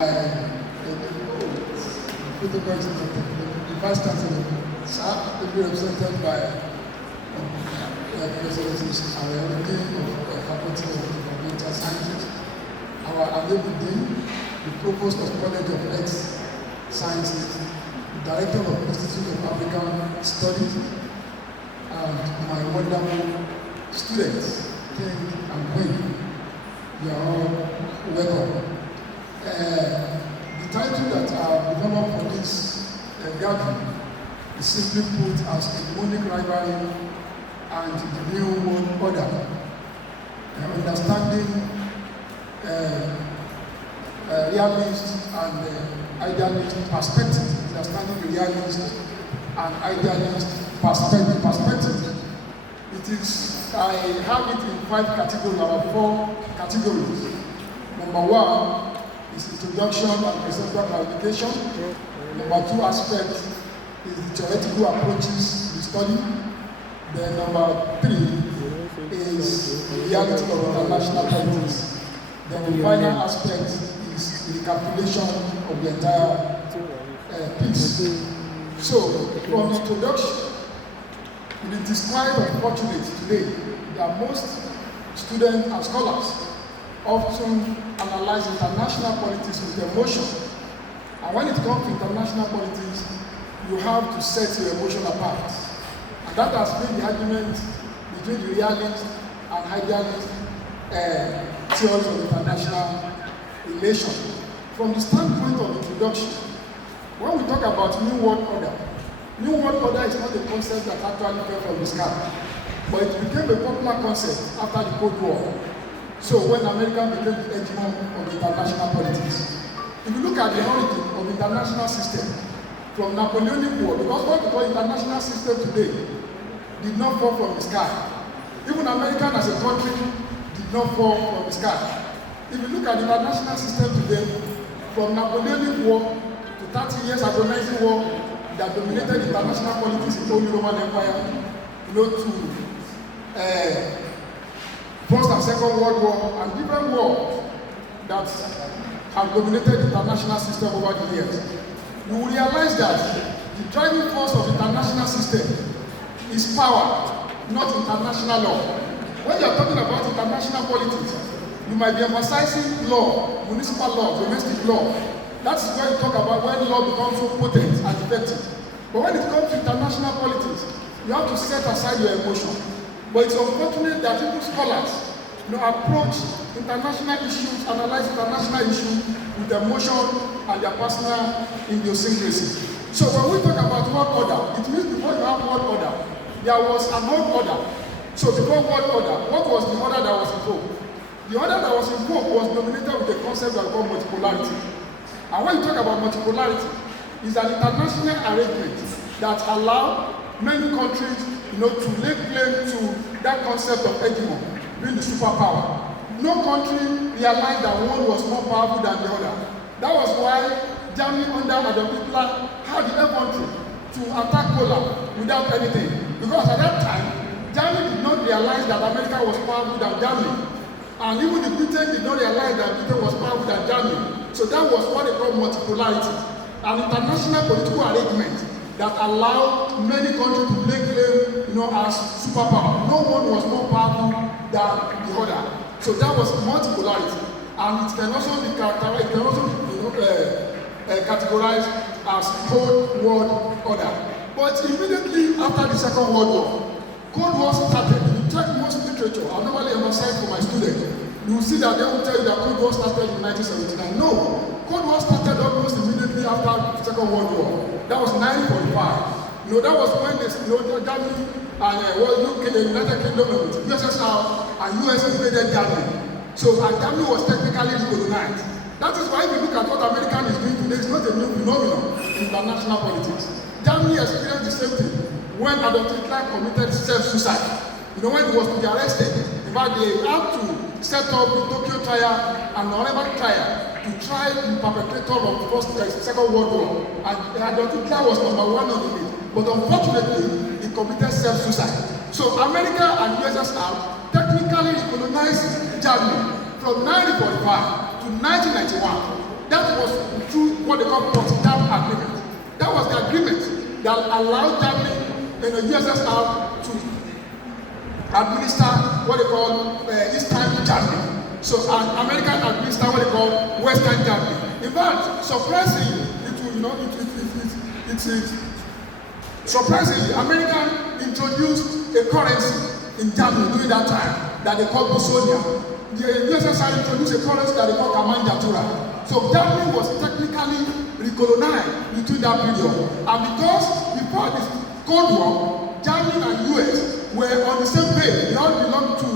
The Vice Chancellor, sir, will be represented by Excellencies Archy of Faculty of Environmental Sciences, our Alebu Dean, the Provost of College of Earth Sciences, the Director of Institute of African Studies, and my wonderful students, King and Queen. You are all welcome. The title that I've developed for this gathering is simply put as Hegemonic Rivalry and the New World Order, understanding realist and idealist perspective, understanding realist and idealist perspective. It is, I have it in 5 categories, or 4 categories. Number 1 is introduction and conceptual clarification. Number 2 aspect is the theoretical approaches to the study. Then number 3 is the reality of international politics. Then the final aspect is the recapitulation of the entire piece. So, from the introduction, it is quite unfortunate today that most students and scholars often analyze international politics with emotion. And when it comes to international politics, you have to set your emotion apart. And that has been the argument between the realist and idealist theories of international relations. From the standpoint of introduction, when we talk about New World Order is not a concept that actually came from the sky, but it became a popular concept after the Cold War. So when America became the hegemon of international politics. If you look at the origin of the international system from Napoleonic War, because what we call international system today did not fall from the sky. Even America as a country did not fall from the sky. If you look at the international system today, from Napoleonic War to 30 years agonizing war that dominated international politics in the Holy Roman Empire, to First and Second World War, and different wars that have dominated the international system over the years, you will realize that the driving force of the international system is power, not international law. When you are talking about international politics, you might be emphasizing law, municipal law, domestic law. That's where you talk about when law becomes so potent and effective. But when it comes to international politics, you have to set aside your emotion. But it's unfortunate that even scholars approach international issues, analyze international issues with emotion and their personal idiosyncrasy. So when we talk about world order, it means before you have world order, there was an old order. So before world order, what was the order that was invoked? The order that was invoked was dominated with a concept that we call multipolarity. And when you talk about multipolarity, it's an international arrangement that allows many countries to lay claim to that concept of hegemon, being the superpower. No country realized that one was more powerful than the other. That was why Germany under Adolf Hitler had the effrontery to attack Poland without anything. Because at that time, Germany did not realize that America was powerful than Germany. And even the Britain did not realize that Britain was powerful than Germany. So that was what they call multipolarity, an international political arrangement that allowed many countries to lay claim, as superpower. No one was more powerful than the other. So that was multipolarity, and it can also be characterized. It can also be categorized as Cold World Order. But immediately after the Second World War, Cold War started. If you check most literature, I normally emphasize for my students, you will see that they will tell you that Cold War started in 1979. No, Cold War started almost immediately after the Second World War. That was 1945. That was when Germany and UK, the United Kingdom, USSR and US invaded Germany. So Germany was technically recolonized. That is why if you look at what America is doing today, it's not a new phenomenon in international politics. Germany experienced the same thing when Adolf Hitler committed self-suicide. When he was to be arrested, in fact, they had to set up the Tokyo trial and Nuremberg trial to try the perpetrator of the Second World War. And Adolf Hitler was number 1 on the list. But unfortunately, he committed self-suicide. So America and USSR technically colonized Germany from 1945 to 1991. That was through what they call Potsdam Agreement. That was the agreement that allowed Germany and the USSR to administer what they call Eastern Germany. So American administer what they call Western Germany. In fact, surprisingly, surprisingly, America introduced a currency in Germany during that time that they called Busonia. The USSR introduced a currency that they called Kamanjatura. So Germany was technically recolonized between that period. And because before this Cold War, Germany and US were on the same page. They all belonged to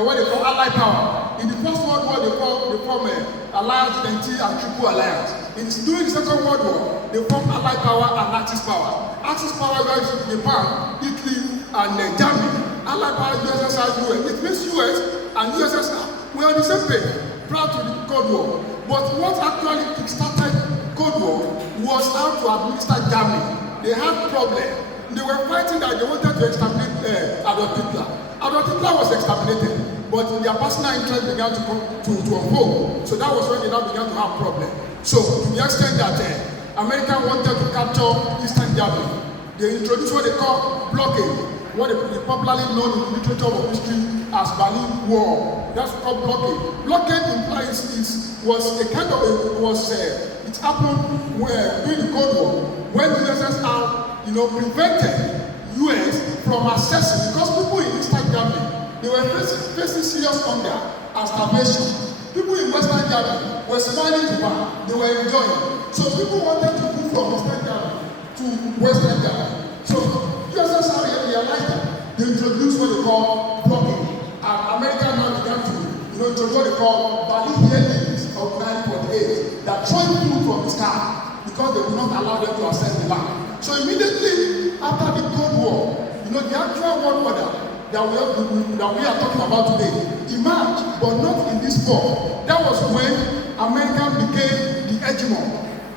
what they call Allied power. In the First World War, they formed Alliance, Entente, and Triple Alliance. During the Second World War, they formed Allied power and Axis power. Axis power goes to Japan, Italy, and Germany. Allied power, USSR, US. It means US and USSR were on the same page prior to the Cold War. But what actually started Cold War was how to administer Germany. They had problems. They were fighting that they wanted to exterminate Adolf Hitler. Adolf Hitler was exterminated, but their personal interest began to unfold. So that was when they now began to have problems. So to the extent that America wanted to capture Eastern Germany, they introduced what they call blockade, what is popularly known in the literature of history as Berlin Wall. That's called blockade. Blockade implies it happened during the Cold War when the USSR prevented US from accessing, because people in Eastern Germany, they were facing serious hunger and starvation. People in Western Germany were smiling to back, they were enjoying. So people wanted to move from Eastern Germany to Western Germany. So USSR realized that they introduced what they call blockade. And America now began to introduce what they call Berlin Airlines of 1948 that throwing food from the sky because they would not allow them to access the land. So immediately after the Cold War, the actual world order that we are talking about today emerged, but not in this form. That was when America became the hegemon.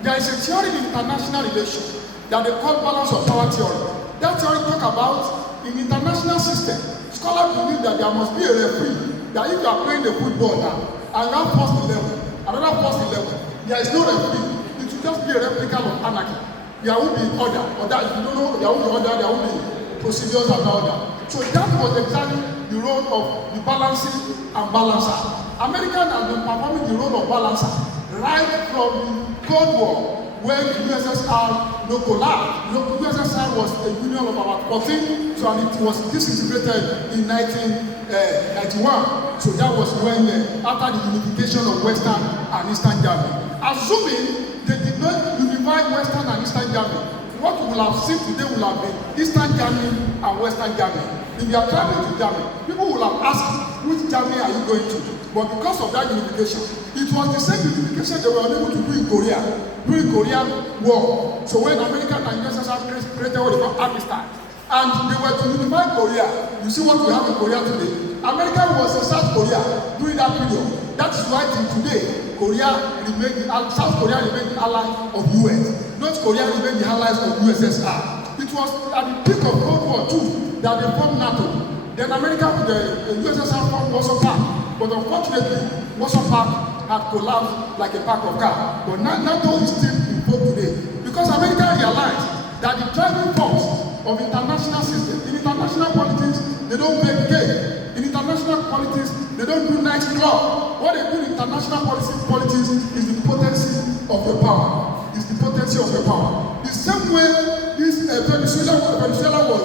There is a theory in international relations that they call balance of power theory. That theory talks about in international system, scholars believe that there must be a referee, that if you are playing the football now, and you have first 11, another first 11, there is no referee. It will just be a replica of anarchy. There will be order, or that if you don't know, there will be order, there will be procedures and order. So that was exactly the role of the balancing and balancer. Americans have been performing the role of balancer right from the Cold War, when the USSR collapsed. The USSR was a union of about 14, so and it was disintegrated in 1991. So that was when, after the unification of Western and Eastern Germany. Assuming they did not unify Western and Eastern Germany, what we will have seen today will have been Eastern Germany and Western Germany. If you are traveling to Germany, people will have asked, which Germany are you going to? But because of that unification, it was the same unification they were unable to do in Korea, during Korean War. So when America and USSR created what they call Archy, and they were to unify Korea, you see what we have in Korea today. America was in South Korea during that period. That is why till today, South Korea remained the ally of US. North Korea remained the allies of USSR. It was at the peak of World War II that they formed NATO. Then America, the USSR formed Warsaw Pact. But unfortunately, Warsaw Pact had collapsed like a pack of cards. But NATO is still in vogue today. Because America realized that the driving force of international system, in international politics, they don't make game. In international politics, they don't do nice club. What they do in international politics is the potency of your power. It's the potency of your power. The same way this Venezuela was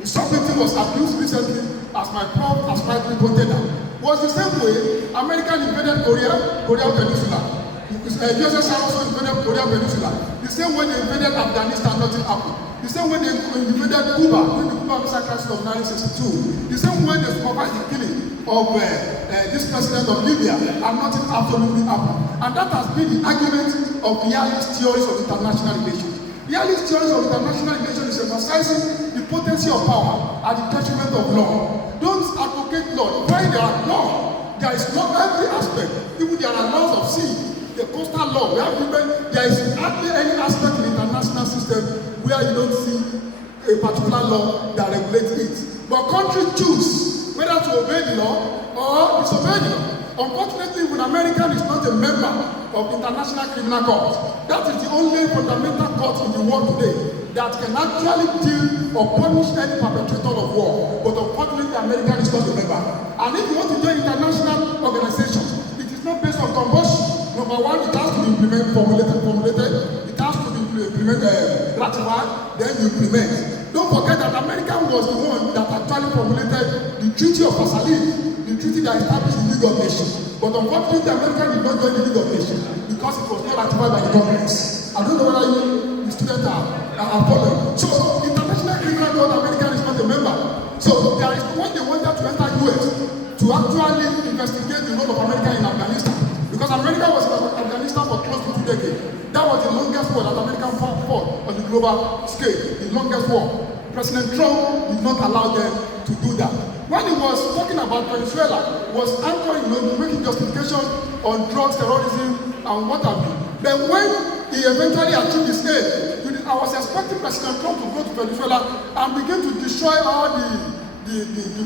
the sovereignty was abused recently, as my prof has rightly pointed out, was the same way America invaded Korea Peninsula. USSR also invaded Korea Peninsula. The same way they invaded Afghanistan, nothing happened. The same way they invaded Cuba during the Cuban Missile Crisis of 1962. The same way they supervised the killing of this president of Libya, and nothing absolutely happened. And that has been the argument of realist theories of international relations. Realist theories of international relations is emphasizing the potency of power at the detriment of law. Don't advocate law. Why there are law? There is not every aspect. Even there are laws of sea. The coastal law, there is hardly any aspect in the international system where you don't see a particular law that regulates it. But countries choose whether to obey the law or disobey the law. Unfortunately, when America is not a member of International Criminal Court. That is the only fundamental court in the world today that can actually deal or punish any perpetrator of war. But unfortunately, America is not a member. And if you want to join international organization, it is not based on compulsion. Number one, it has to be formulated. It has to be ratified, then you implement. Don't forget that America was the one that actually formulated the Treaty of Versailles, the treaty that established the League of Nations. But unfortunately, America did not join the League of Nations because it was not ratified by the Congress. I don't know whether the students are following. So, International Criminal Court, America is not a member. So, there is when they wanted to enter US to actually investigate the role of America in Afghanistan. Because America was in Afghanistan for close to 2 decades. That was the longest war that America fought on the global scale, the longest war. President Trump did not allow them to do that. When he was talking about Venezuela, was anchoring, making justification on drugs, terrorism, and what have you. But when he eventually achieved his aim, I was expecting President Trump to go to Venezuela and begin to destroy all the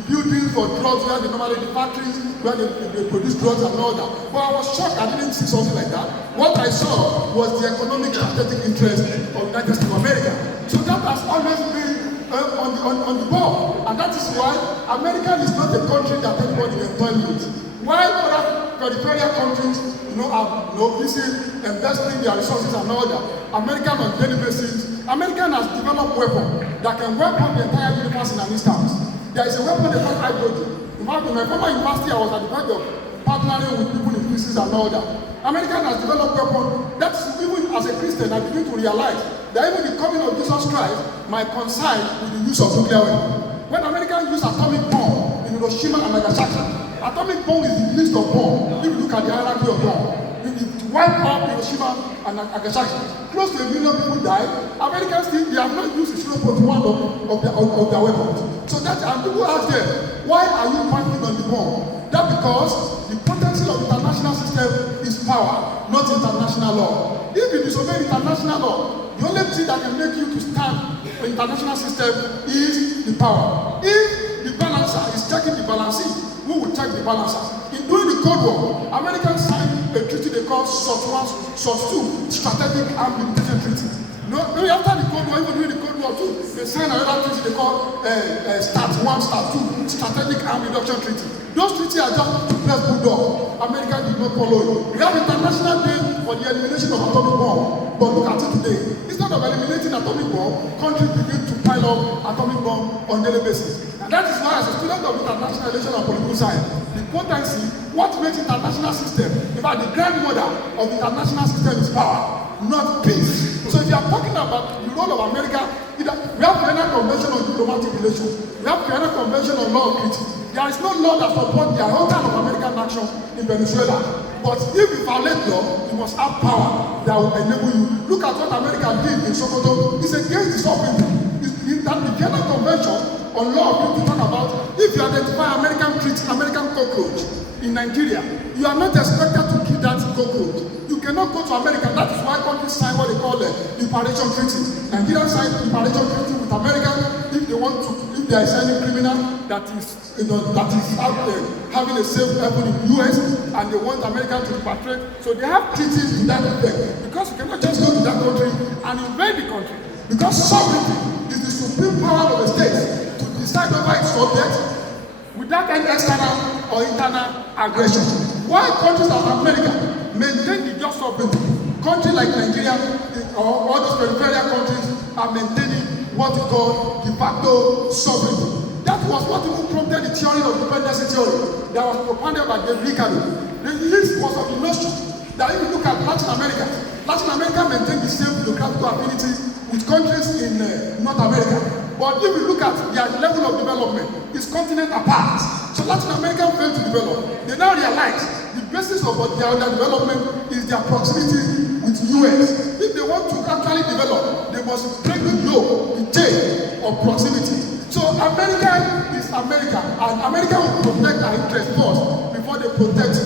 buildings for drugs where they normally, the factories where they produce drugs and all that. But I was shocked I didn't see something like that. What I saw was the economic strategic interest of the United States of America. So that has always been on the ball. And that is why America is not a country that anybody can toy with. While other peripheral countries, are busy investing their resources and all that, America on a daily basis, America has developed weapons that can wipe out the entire universe in an instant. There is a weapon they call hydrogen. In fact, in my former university, I was at the point of partnering with people in pieces and all that. America has developed weapons that even as a Christian, I begin to realize that even the coming of Jesus Christ might coincide with the use of nuclear weapons. When Americans use atomic bomb in Hiroshima and Nagasaki, atomic bomb is the list of bombs. If you look at the hierarchy of bombs, it wiped out Hiroshima and Nagasaki. Close to 1 million people died. Americans still, they have not used 0.1 of their weapons. So that, and people ask them, why are you fighting on the bomb? That's because the potency of the international system is power, not international law. If you disobey international law, the only thing that can make you to stand for international system is the power. If the balancer is checking the balancing, who will check the balancer? During the Cold War, Americans signed a treaty they call SOT 1, SOT 2, Strategic Arms Limitation Treaty. After the Cold War, even during the Cold War too, they signed another treaty they call START 1, START 2, Strategic Arms Reduction Treaty. Those treaties are just to press bulldog. America did not follow it. We have International Day for the elimination of atomic bomb. But look at it today. Instead of eliminating atomic bomb, countries begin to pile up atomic bomb on a daily basis. And that is why, as a student of international relations and political science, the potency, what makes international system, in fact, the grandmother of the international system is power, not peace. So if you are talking about the role of America, we have Vienna Convention on Diplomatic Relations, we have Vienna Convention on Law of Treaty. There is no law that supports the whole kind of American action in Venezuela. But if you violate law, you must have power that will enable you. Look at what America did in Sokoto. It's against the sovereignty. That the Vienna Convention on Law of Treaty talk about, if you identify American treaty, American cockroach in Nigeria, you are not expected to kill that cockroach. You cannot go to America. That is why countries sign what they call the reparation treaty. Nigeria signed the reparation treaty with America if they want to, if there is any criminal that is out there having a safe haven in the US and they want America to repatriate. So they have treaties to that effect. Because you cannot just go to that country and invade the country. Because sovereignty is the supreme power of the state to decide over its subjects without any external or internal aggression. Why countries like America maintain the just sovereignty? Countries like Nigeria or all those peripheral countries are maintaining what we call de facto sovereignty. That was what even prompted the theory of dependency theory that was propounded by David Ricardo. The list was of the notion that if you look at Latin America maintained the same geographical affinity with countries in North America. But if you look at their level of development, it's continent apart. So Latin America failed to develop. They now realize the basis of their development is their proximity with the US. If they want to actually develop, they must break the yoke, the chain of proximity. So America is America, and America will protect our interests first before they protect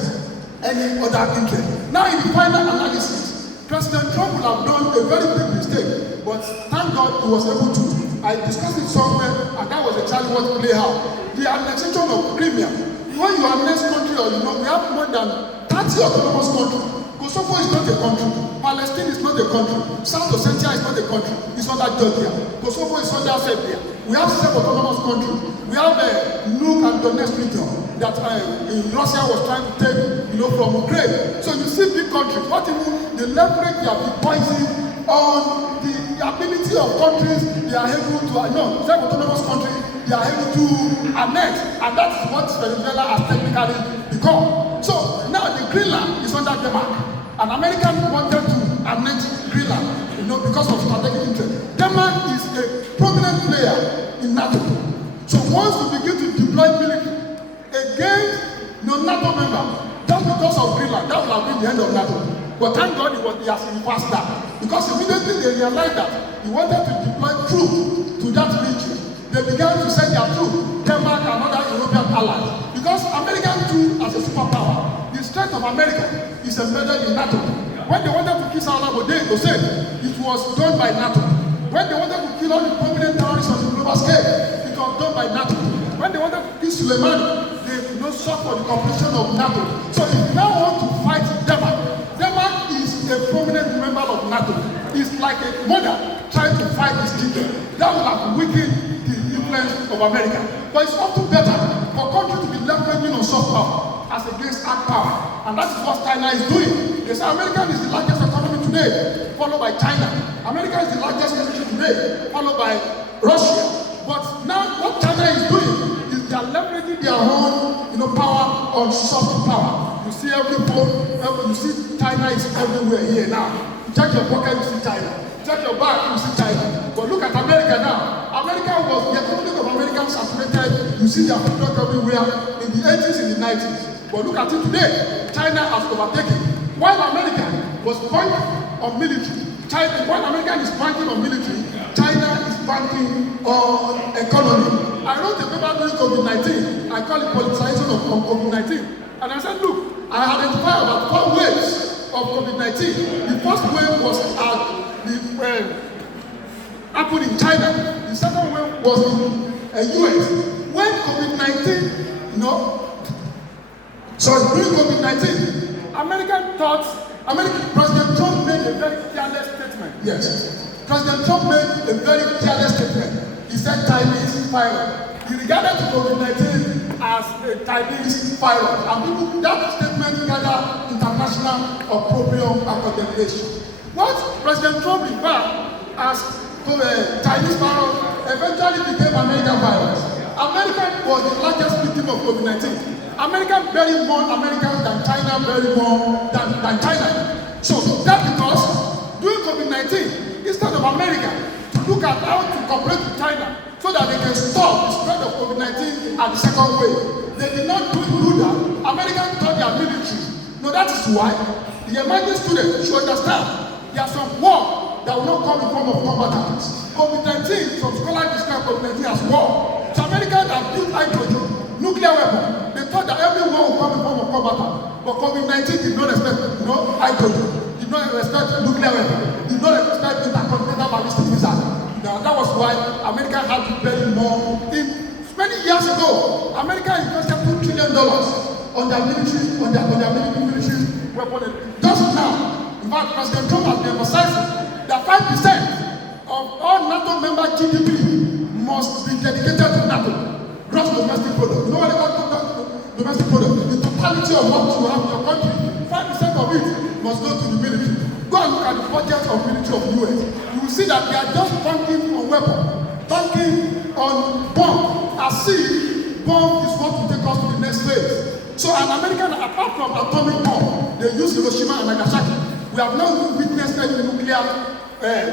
any other interest. Now in the final analysis, President Trump will have done a very big mistake, but thank God he was able to. I discussed it somewhere, and that was exactly what played out. The annexation of Crimea. When you annex country, or we have more than 30 autonomous countries. Go Kosovo is not a country. Palestine is not a country. South Ossetia is not a country. It's under Georgia. Kosovo is under Serbia. We have self-autonomous countries. We have Luke and Donetsk region that Russia was trying to take, from Ukraine. So you see big countries. What even the leverage they have been poisoning on the ability of countries they are able to, self-autonomous countries they are able to annex, and that is what Venezuela has technically become. So now the Greenland is under Denmark, and America wanted to annex Greenland, because of strategic interest. Denmark is a prominent player in NATO. So once we begin to deploy military against NATO member, just because of Greenland, that will have been the end of NATO. But thank God he has reversed that, because immediately they realized that he wanted to deploy troops to that region. They began to send their troops, Denmark and other European allies. Because America too, as a superpower, the strength of America is embedded in NATO. When they wanted to kill Salah Bodé, they said it was done by NATO. When they wanted to kill all the prominent terrorists on the global scale, it was done by NATO. When they wanted to kill Soleimani, they sought for the cooperation of NATO. So if you now want to fight Denmark, Denmark is a prominent member of NATO. It's like a mother trying to fight his children. That will have weakened the influence of America. But it's often better for countries to be leveraging on soft power as against hard power. And that is what China is doing. They say America is the largest economy today, followed by China. America is the largest military today, followed by Russia. But now what China is doing is they are leveraging their own power on soft power. You see every phone, you see China is everywhere here now. You check your pocket, you see China. Check your bag, you see China. But look at America now. The economy of America saturated. You see their product everywhere in the 80s and the 90s. But look at it today. China has overtaken. While America was banking on military, while America is banking on military, China is banking on economy. I wrote a paper during COVID-19. I call it politicization of COVID-19. And I said, look, I identified about 4 waves of COVID-19. The first wave was happened in China. The second wave was in US. When COVID-19, during COVID-19, President Trump made a very careless statement. Yes. President Trump made a very careless statement. He said Chinese virus. He regarded COVID-19 as a Chinese virus. And that statement gathered international opprobrium and condemnation. What President Trump referred as Chinese virus eventually became American virus. America was the largest victim of COVID-19. America buried more Americans than China buried more than China. So that's because during COVID-19, instead of America to look at how to cooperate with China so that they can stop the spread of COVID-19 at the second wave, they did not do that. Americans taught their military. No, that is why the emerging students should understand there are some war that will not come in form of combatants. COVID-19, some scholars describe COVID-19 as war. So Americans have built hydrogen, nuclear weapon. They thought that every war will come in form of combatant. But COVID-19 did not respect hydrogen, did not respect nuclear weapon, did not respect intercontinental ballistic missile. Now that was why America had to bury more. Many years ago, America invested $2 trillion on their military weapon. Just now, in fact, President Trump has been emphasizing that 5% of all NATO member GDP must be dedicated to NATO, gross domestic product. You know what about domestic product? The totality of what you have in your country, 5% of it must go to the military. Go and look at the budget of military of the US. You will see that they are just banking on weapons, banking on bombs. As if bomb is what will take us to the next phase. So an American, apart from atomic bomb, they use Hiroshima and Nagasaki. We have not witnessed any nuclear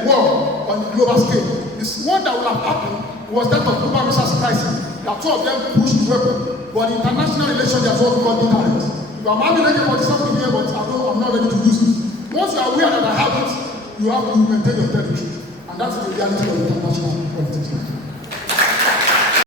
war on the global scale. This one that will have happened was that of Cuban Missile Crisis. That two of them pushed the weapon. But in international relations, they are what we call deterrence. I'm having something here, but I'm not ready to use it. Once you are aware that I have it, you have to maintain your territory. And that's the reality of international politics.